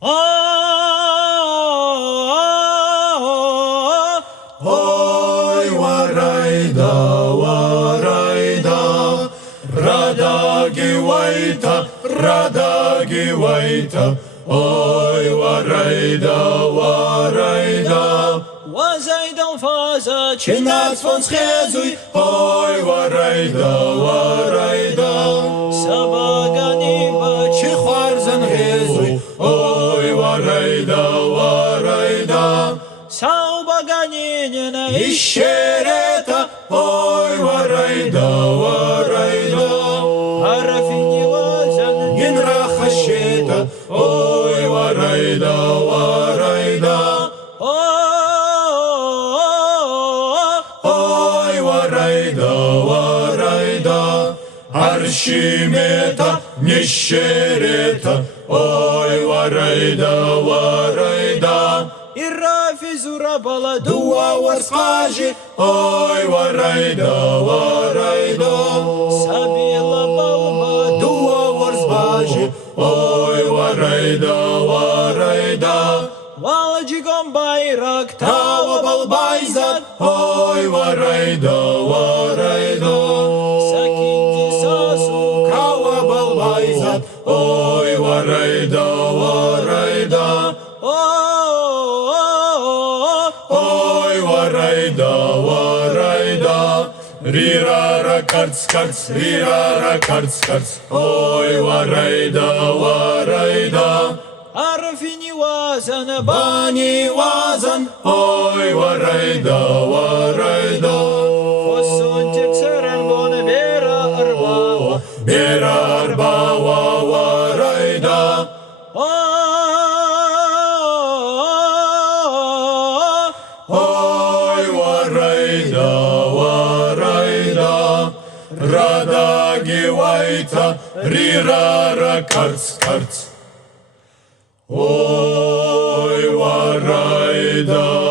Ой, варайда, варайда, радаги вайта, ой, варайда, варайда. وزيد الفاز Чинац фон схезуй, ой, варайда, варайда. سبقني بچ Чихварзан хезуй, ой, варайда, варайда. سبقني Ищерета, ой, варайда, варайда. عرفني وزن Генрахащета, ой, варайда, варайда. Ой, варайда, варайда. Аршимета, нищерета, ой, варайда, варайда. الرافي زربلا Дуа варскажи, ой, варайда, варайда. سبيل بلبا Дуа варскажи, ой, варайда, варайда. والجيكم بايرك Тава балбайзат, ой, варайда, варайда. سكنتي ساسو Кава балбайзат, ой, варайда, варайда. Ой, варайда, варайда. Рирара карц, карц, рирара карц, карц. Ой, варайда, варайда. عرفني وزن Бани вазан, ой, варайда, варайда. فسنتك سرنبون بيرا أربعة Бера арбава, варайда. Ой, варайда, варайда. Радаги вайта, рирара карц, карц. Ой, варайда.